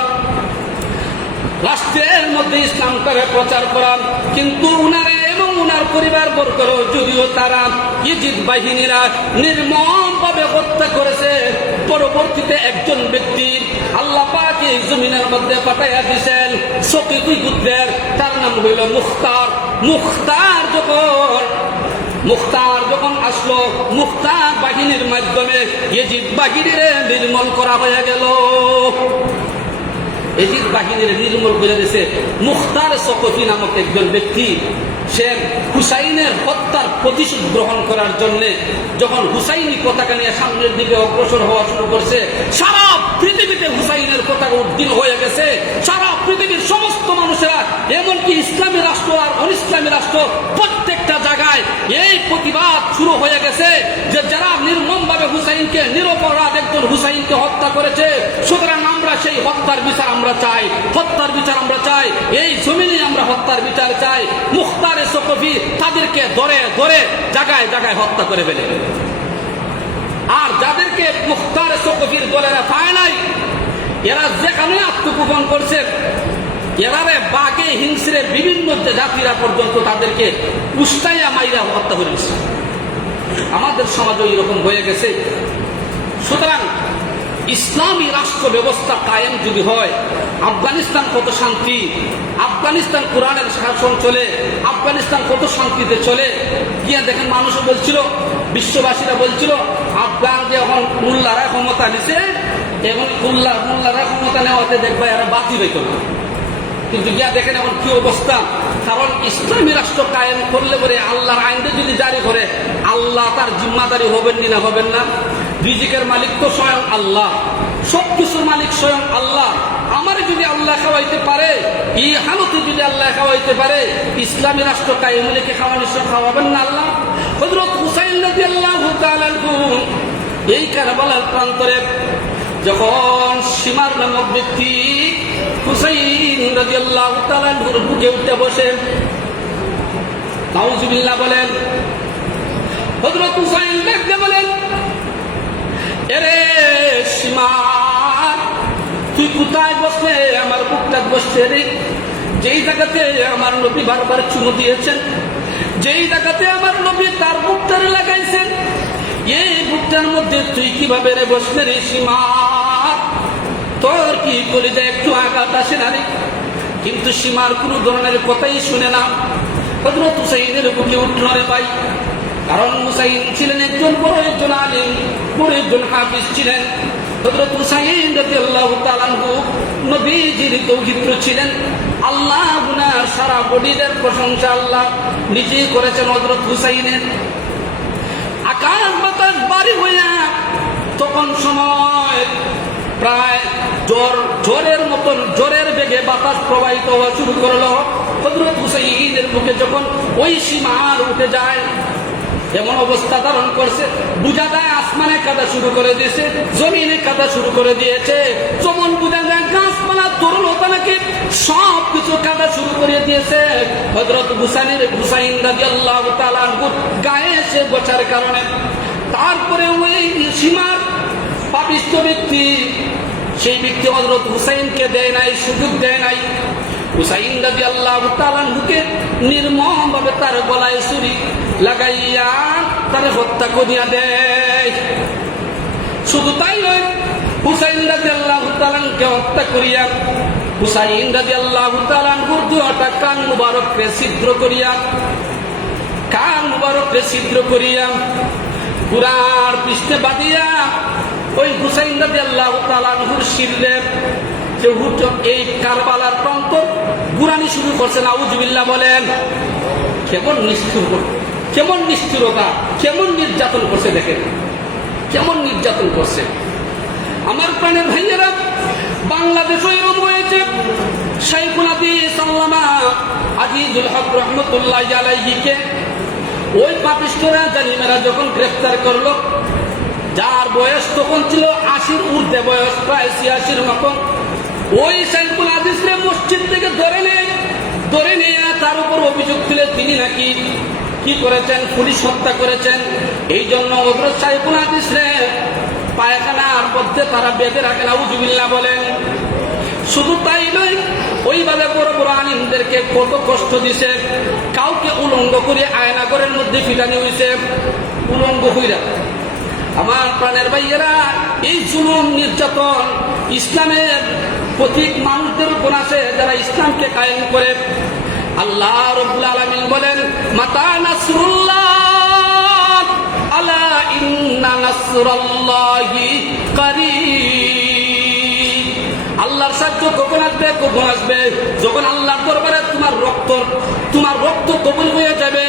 রাষ্ট্রের মধ্যে ইসলামকে প্রচার করা। কিন্তু উনারে এবং উনার পরিবার বর্গর যদিও তারা ইজিদ বাহিনীরা নির্মম ভাবে হত্যা করেছে, পরবর্তীতে একজন ব্যক্তি আল্লাহ পাক এই জমিনের মধ্যে পাঠাইয়া দিয়েছেন সকিফি গোত্রের, তার নাম হইল মুখতার। মুখতার যখন আসলো, মুখতার বাহিনীর মাধ্যমে ইজিদ বাহিনীর নির্মূল করা হয়ে গেল। ইজিদ বাহিনীর নির্মূল করে দিয়েছে মুখতার সকফি নামক একজন ব্যক্তি। সে হুসাইনের হত্যার প্রতিশোধ গ্রহণ করার জন্য যখন হুসাইনি পতাকা নিয়ে সামনের দিকে অগ্রসর হওয়া শুরু করছে, সারা পৃথিবীতে হুসাইনের পতাকা উদ্দিন হয়ে গেছে। সারা পৃথিবীর সমস্ত মানুষেরা, এমনকি ইসলামী রাষ্ট্র আর অনিসলামী রাষ্ট্র, প্রত্যেকটা জায়গায় এই প্রতিবাদ শুরু হয়ে গেছে যে যারা নির্মম ভাবে হুসাইনকে, নিরপরাধ একজন হুসাইনকে হত্যা করেছে, সুতরাং আমরা সেই হত্যার বিচার আমরা চাই, হত্যার বিচার আমরা চাই, এই জমিনে আমরা হত্যার বিচার চাই। মুখতার সকফি তাদেরকে ধরে ধরে জায়গায় জায়গায় হত্যা করে ফেলে। আর যাদেরকে মুখতার সকফির দলেরা পায় নাই, এরা যেখানে আত্মগোপন করছে, এরারে বাঘে হিংস্রে বিভিন্ন জাতিরা পর্যন্ত তাদেরকে উস্তাইয়া মাইরা হত্যা করেছে। আমাদের সমাজও এরকম হয়ে গেছে। সুতরাং ইসলামী রাষ্ট্র ব্যবস্থা কায়েম যদি হয়, আফগানিস্তান কত শান্তি, আফগানিস্তান কোরআনের শাসন চলে, আফগানিস্তান কত শান্তিতে চলে। গিয়ে দেখেন মানুষও বলছিল, বিশ্ববাসীরা বলছিল, আফগান যে এখন মোল্লারা ক্ষমতা নিছে, এখন মোল্লারা ক্ষমতা নেওয়াতে দেখবা এরা বাতিল করবে। কিন্তু গিয়া দেখেন এখন কি অবস্থা। কারণ ইসলামী রাষ্ট্র কায়েম করলে পরে আল্লাহর আইনটা যদি জারি করে, আল্লাহ তার জিম্মাদারি হবেন না হবেন না? রিজিকের মালিক তো স্বয়ং আল্লাহ, সবকিছুর মালিক স্বয়ং আল্লাহ। আমার যদি আল্লাহ খাওয়াইতে পারে, এই হালতে যদি আল্লাহ খাওয়াইতে পারে, ইসলামী রাষ্ট্র কায়েমুলকে খাওয়াবেন না আল্লাহ? হযরত হুসাইন রাদিয়াল্লাহু তাআলা আনহু এই কারবালার প্রান্তরে যখন সীমার নামক ব্যক্তি হুসাইন রাদিয়াল্লাহু তাআলা আনহুর বুকে উঠে বসে, নাউজুবিল্লাহ বলেন, হযরত হুসাইন দেখতে বলেন, এরে সীমা, তুই কোথায় বসলে? আমার বুকটা বসছে রে, যেই জায়গাতে আমার নবী বারবার চুমু দিয়েছেন, যেই জায়গাতে আমার নবী তার বুকটারে লাগাইছেন, এই বুকটার মধ্যে তুই কিভাবে রে বসলে রে সীমা? তোর কি করে যায় একটু আঘাত আসে না রে? কিন্তু সীমার কোনো ধরনের কথাই শুনে না। হযরত হুসাইনের বুকে উঠল রে ভাই, কারণ হুসাইন ছিলেন একজন বড় একজন আলিম, বড় একজন হাফিজ ছিলেন। হযরত হুসাইন রাদিয়াল্লাহু তাআলা আনহু নবীজির দৌহিত্র ছিলেন। আল্লাহ গুনার সারা বডিদের প্রশংসা আল্লাহ নিজেই করেছেন হযরত হুসাইনের। আকাশ বাতাস বাড়ি হইয়া তখন সময় প্রায় ঝড়ের মতন, ঝড়ের বেগে বাতাস প্রবাহিত হওয়া শুরু করলো। হযরত হুসাইনের মুখে যখন ওই সীমার উঠে যায়, এমন অবস্থা ধারণ করছে, বুঝা যায় আসমানে কাদা শুরু করে দিয়েছে, জমিনে কাদা শুরু করে দিয়েছে। যেমন বুঝা যায় গাছপালা তরুলতা নাকি সব কিছু কাদা শুরু করে দিয়েছে। হযরত হুসাইন রাদিয়াল্লাহু তাআলা আনহু গায়ে এসে বসার কারণে তারপরে ওই সীমার পাপিষ্ঠ ব্যক্তি, সেই ব্যক্তি হযরত হুসাইনকে দেয় নাই, সুযোগ দেয় নাই। হুসাইন রাদিয়াল্লাহু তাআলা আনহুকে নির্মমভাবে তার গলায় ছুরি লাগাইয়া তার হত্যা করিয়া দেয়। শুধু তাই নয়, হুসাইন রাদিয়াল্লাহু তাআলা আনহুকে হত্যা করিয়া হুসাইন রাদিয়াল্লাহু তাআলা আনহুর দুটা কান মুবারককে ছিদ্র করিয়া ঘোড়ার পৃষ্ঠে বাঁধিয়া ওই হুসাইন রাদিয়াল্লাহু তাআলা আনহুর শিরে এই কারবালার প্রান্ত গুরানি শুরু করছে। নাউজুবিল্লাহ বলেন। কেমন নিষ্ঠুরতা, কেমন নির্যাতন করছে দেখেন, কেমন নির্যাতন করছে। আমার প্রাণের ভাইয়েরা, বাংলাদেশও এরকম হয়েছে। শাইখুল হাদিস আল্লামা আজিজুল হক রাহমাতুল্লাহি আলাইহিকে ওই পাপিষ্ঠরা জালিমেরা যখন গ্রেফতার করলো, যার বয়স তখন ছিল ৮০-র ঊর্ধ্বে বয়স, প্রায় ৮৬-র মতন, ওই শাইখুল হাদিসকে মসজিদ থেকে ধরে নিয়ে তার উপর অভিযোগ তুলে তিনি নাকি কি করেছেন, পুলিশ হত্যা করেছেন। এই জন্য হযরত শাইখুল হাদিসরে পায়খানার মধ্যে তারা বেঁধে রাখেন। নাউজুবিল্লাহ বলেন। শুধু তাই নয়, ওইভাবে বড় বড় আলিমদেরকে কত কষ্ট দিছে। কাউকে উলঙ্গ করে আয়নাঘরের মধ্যে ফিটানি হয়েছে, উলঙ্গ হইরা। আমার প্রাণের ভাইয়েরা, এই জুলুম নির্যাতন ইসলামের প্রতীক মানুষদের উপর আছে, যারা ইসলামকে কায়েম করে। আল্লাহ রাব্বুল আলামিন বলেন, মাতা নাসরুল্লাহ, আলা ইন্না নাসরাল্লাহি কারীব। আল্লাহর সাহায্য কখন আসবে? কখন আসবে? যখন আল্লাহর দরবারে তোমার রক্ত কবুল হয়ে যাবে,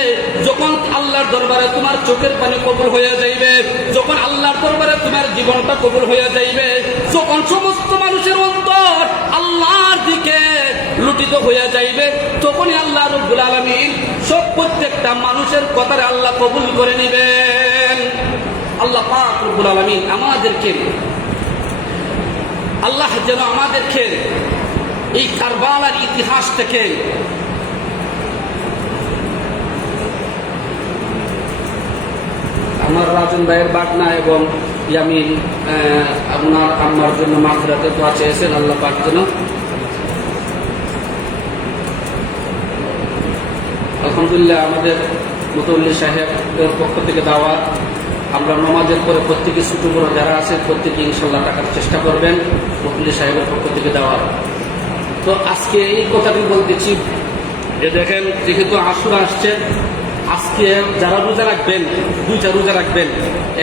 যখন আল্লাহর দরবারে তোমার চোখের পানি কবুল হয়ে যাইবে, যখন আল্লাহর দরবারে তোমার জীবনটা কবুল হয়ে যাইবে, যখন সমস্ত মানুষের অন্তর আল্লাহর দিকে লুটিত হয়ে যাইবে, তখনই আল্লাহ রাব্বুল আলামিন সব প্রত্যেকটা মানুষের কথারে আল্লাহ কবুল করে নেবেন। আল্লাহ পাক রব্বুল আলামিন আমাদেরকে, আল্লাহ যেন আমাদেরকে এই কারবালার ইতিহাস থেকে আমার রাজন ভাইয়ের বাগনা এবং ইয়ামিন আপনার আম্মার জন্য মাগফিরাতের দোয়া চেয়েছেন। আল্লাহ পাক যেন, আলহামদুলিল্লাহ আমাদের মুতওয়াল্লি সাহেবের পক্ষ থেকে দাওয়াত, আমরা নামাজের পরে প্রত্যেকে ছোট বড় যারা আছে প্রত্যেকে ইনশাল্লাহ টাকার চেষ্টা করবেন। মুতওয়াল্লি সাহেবের পক্ষ থেকে দাওয়াত। তো আজকে এই কথাটি বলতেছি যে দেখেন, যেহেতু আশুরা আসছে, আজকে যারা রোজা রাখবেন, দুইটা রোজা রাখবেন।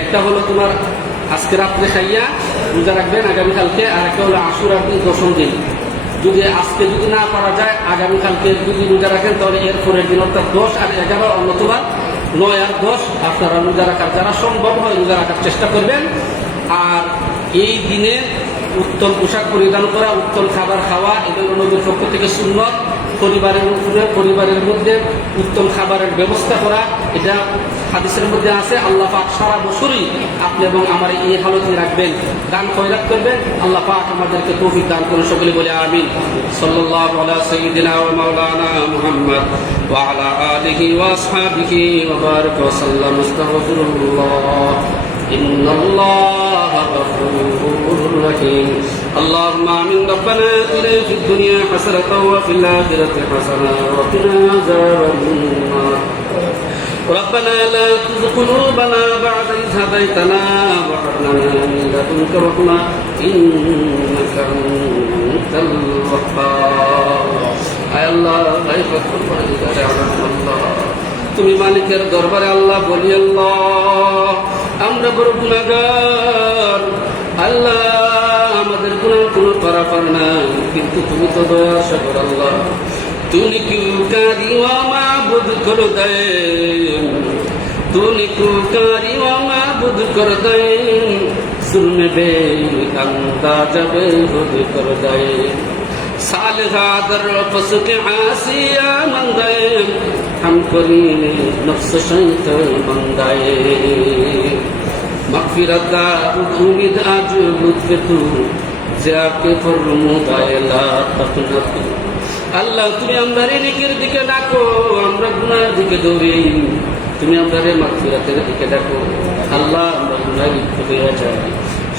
একটা হলো তোমার আজকে রাত্রে খাইয়া রোজা রাখবেন আগামীকালকে, আর একটা হলো আশুরার দিন 10ম দিন। যদি আজকে যদি না পারা যায়, আগামীকালকে যদি রোজা রাখেন, তাহলে এর পরের দিন অর্থাৎ 10 আর 11 অন্যতম 9 আর 10 আপনারা রোজা রাখার, যারা সম্ভব হয় রোজা রাখার চেষ্টা করবেন। আর এই দিনে উত্তম পোশাক পরিধান করা, উত্তম খাবার খাওয়া, এগুলো নবীর পক্ষ থেকে সুন্নত। পরিবারের মধ্যে উত্তম খাবারের ব্যবস্থা করা, এটা হাদিসের মধ্যে আছে। আল্লাহ পাক সারা বছরই আপনি এবং আমার এই হালতে রাখবেন, দান খয়রাত করবেন। আল্লাহ পাক আমাদেরকে তৌফিক দান করুন, সকলে বলে আমিন। সাল্লাল্লাহু আলা সাইয়্যিদিনা ওয়া মাওলানা মুহাম্মদ ওয়া আলা আলিহি ওয়া আসহাবিহি ওয়া বারাকা ওয়া সাল্লাম। আস্তাগফিরুল্লাহ, ইন্নাল্লাহা গফুরুর রহিম। اللهم آمين. ربنا آتنا في الدنيا حسنة وفي الآخرة حسنة وقنا عذاب النار. ربنا لا تزغ قلوبنا بعد إذ هديتنا وهب لنا من لدنك رحمة إنك أنت الوهاب. আয় আল্লাহ, তুমি মালিকের দরবারে আল্লাহ বলি, আল্লাহ আমরা বড় গুনাহগার, আল্লাহ আমাদের কোনো পারাপার নাই, কিন্তু তুমি তো দয়া সাগর আল্লাহ। তুমি কুকারি ওয়া মাবুদ কর দেন, তুমি কুকারি ওয়া মাবুদ কর দেন, সুরমে বে আন্দা যাবে হুদ কর দেন। सालिहा दर फसुक आसिया मंदाए हम करी नफ्स शैत मंदाए मगफिरता उम्मीद आज लुत्फ तू जाके फरमुदाए ला तकनत। আল্লাহ তুমি আমাদের নেকের দিকে ডাকো, আমরা গুনাহের দিকে দৌড়ি। তুমি আমাদের মাগফিরাতের দিকে ডাকো। আল্লাহ আমরা গুনাহে লিপ্ত হয়ে যাই,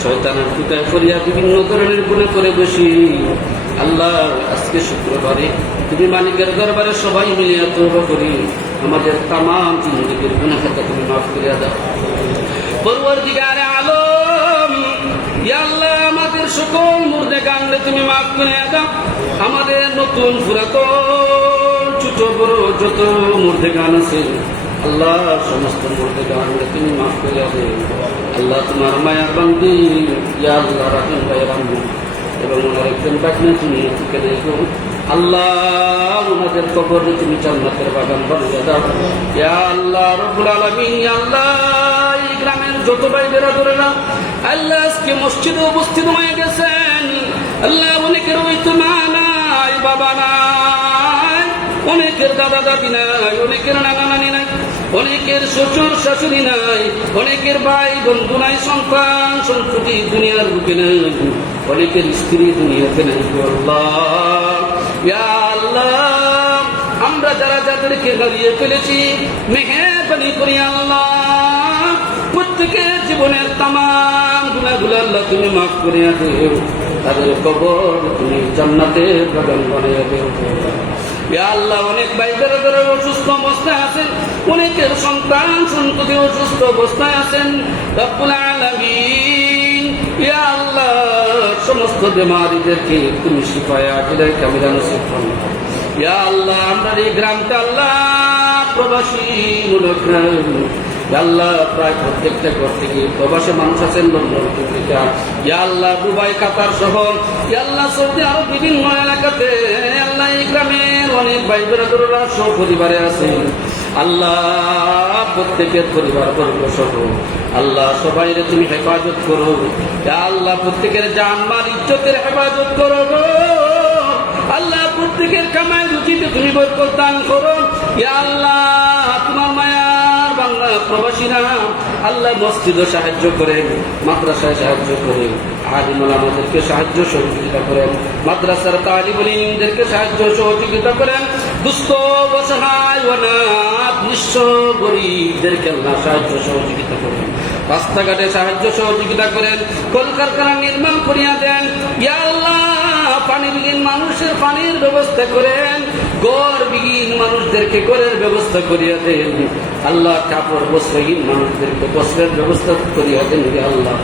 শয়তানের পিতায় করিয়া বিভিন্ন ধরনের গুনাহ করে বসি। আল্লাহ আজকে শুক্রবারে তুমি মালিকের দরবারে সবাই মিলিয়া তওবা করি, আমাদের তামাম জিন্দেগীর গুনাহ খাতা তুমি মাফ করিয়া দাও। পরওয়ারদিগারে আলম, ইয়া আল্লাহ আমাদের সকল মুর্দেগানকে তুমি মাফ করিয়া দাও। আমাদের নতুন পুরাতন ছোট বড় যত মুর্দেগান আছে আল্লাহ, সমস্ত মুর্দেগানকে তুমি মাফ করিয়া দাও। আল্লাহ তোমার মায়ার বান্দি, ইয়া আল্লাহ রাহিম রাহিম, এবং ওনার একজন বাগনা তুমি থেকে দেখো আল্লাহ, ওনাদের কবরে তুমি জান্নাতের বাগান বানিয়ে দাও। ইয়া আল্লাহ রব্বুল আলামিন, ইয়া আল্লাহ এই গ্রামের যত ভাই বেরাদরেরা আল্লাহ আজকে মসজিদে উপস্থিত হয়ে গেছেন। আল্লাহ অনেকের হয়তো মা নাই, বাবা নাই, অনেকের দাদা দাদি নাই, অনেকের নানা নানি নাই, অনেকের শ্বশুর শাশুড়ি নাই, অনেকের ভাই বন্ধু নাই, সন্তান সন্ততি দুনিয়ার বুকে নাই, অনেকের স্ত্রী দুনিয়াতে নাই। আল্লাহ ইয়া আল্লাহ আমরা যারা যাদেরকে হারিয়ে ফেলেছি মেহেরবানি করি আল্লাহ, প্রত্যেকের জীবনের তামাম গুনাহগুলো আল্লাহ তুমি মাফ করিয়া দিও, তাদের কবর তুমি জান্নাতের বাগান বানিয়ে দিও। ইয়া আল্লাহ অনেক ভাই বেরাদর অসুস্থ অবস্থায় আছেন, অনেকের সন্তান সন্ততি অসুস্থ অবস্থায় আছেন। রব্বুল আলামিন ইয়া আল্লাহ সমস্ত বেমারিদেরকে তুমি শিফায়ে আখিরাত কামিলা নসিব করুন। ইয়া আল্লাহ আমরা এই গ্রামটা আল্লাহ প্রবাসী মূলক গ্রাম, আল্লাহ প্রায় প্রত্যেকটা ঘর থেকে প্রবাসী মানুষ আছেন, লন্ডন আমেরিকা, ইয়া আল্লাহ দুবাই কাতার সহ, ইয়া আল্লাহ সৌদি আরো বিভিন্ন এলাকাতে আল্লাহ এই গ্রামের অনেক ভাই বেরাদররা সপরিবারে আছেন। আল্লাহ প্রত্যেকের পরিবার বর্গ সহ আল্লাহ সবাই তুমি হেফাজত করো। ইয়া আল্লাহ প্রত্যেকের জান মাল ইজ্জতের হেফাজত করো। আল্লাহ প্রত্যেকের কামাই রুচিতে তুমি বরকত দান করো। ইয়া আল্লাহ তোমার মায়ার বাংলা প্রবাসীরা আল্লাহ মসজিদও সাহায্য করেন, মাদ্রাসায় সাহায্য করেন, আলিমুল আমাদেরকে সাহায্য সহযোগিতা করেন, মাদ্রাসার তালিবুল ইলমদেরকে সাহায্য সহযোগিতা করেন, দুস্থ অসহায় অনাথ নিঃস্ব গরিবদেরকে আল্লাহ সাহায্য সহযোগিতা করেন, রাস্তাঘাটে সাহায্য সহযোগিতা করেন, কলকারখানা নির্মাণ করিয়া দেন। ইয়া আল্লাহ পানিবিহীন মানুষের পানির ব্যবস্থা করেন, গড়বিহীন মানুষদেরকে গড়ের ব্যবস্থা করিয়া দেন। আল্লাহ কাপড় বস্ত্রহীন মানুষদেরকে বস্ত্রের ব্যবস্থা করিয়া দেন। আল্লাহ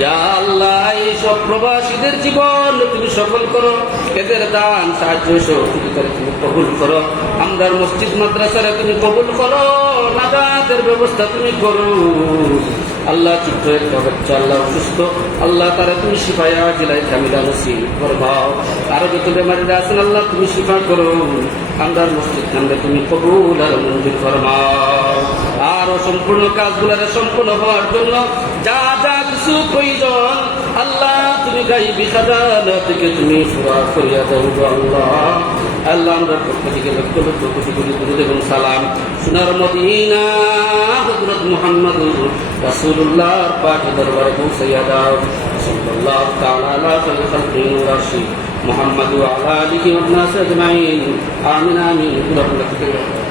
ইয়া আল্লাহ এই সব প্রবাসীদের জীবন তুমি সফল করো, এদের দান সাহায্য সহযোগিতা তুমি কবুল করো, আমরা মসজিদ মাদ্রাসারে তুমি কবুল করো, নাজাতের ব্যবস্থা তুমি করো। আল্লাহ চিত্র একটা বাচ্চা আল্লাহ অসুস্থ, আল্লাহ তারা তুমি শিফায়ে আখিরাত কামিলা নসিব ফরমাও। আরো যত বেমারিরা আছেন আল্লাহ তুমি শিফা করো, আমরা মসজিদ খানকে তুমি কবুল আর মঞ্জুর ফরমাও। আরো সম্পূর্ণ কাজগুলোর সম্পূর্ণ হওয়ার জন্য যা যা কিছু প্রয়োজন আল্লাহ তুমি গাইবি খাজানা থেকে তুমি পুরা করিয়া দাও গো আল্লাহ। আল্লাহ আমরা পক্ষ থেকে লক্ষ লক্ষ কোটি কোটি দুরূদ এবং সালাম সোনার মদিনা হযরত মুহাম্মদুর রাসূলুল্লাহর পাক দরবারে পৌঁছাইয়া দাও। সাল্লাল্লাহু তাআলা আলা খালকিহি ওয়া রাশি মুহাম্মদ ওয়া আলা আলিহি ওয়া সাহবিহি আজমাইন। আমিন আমিন।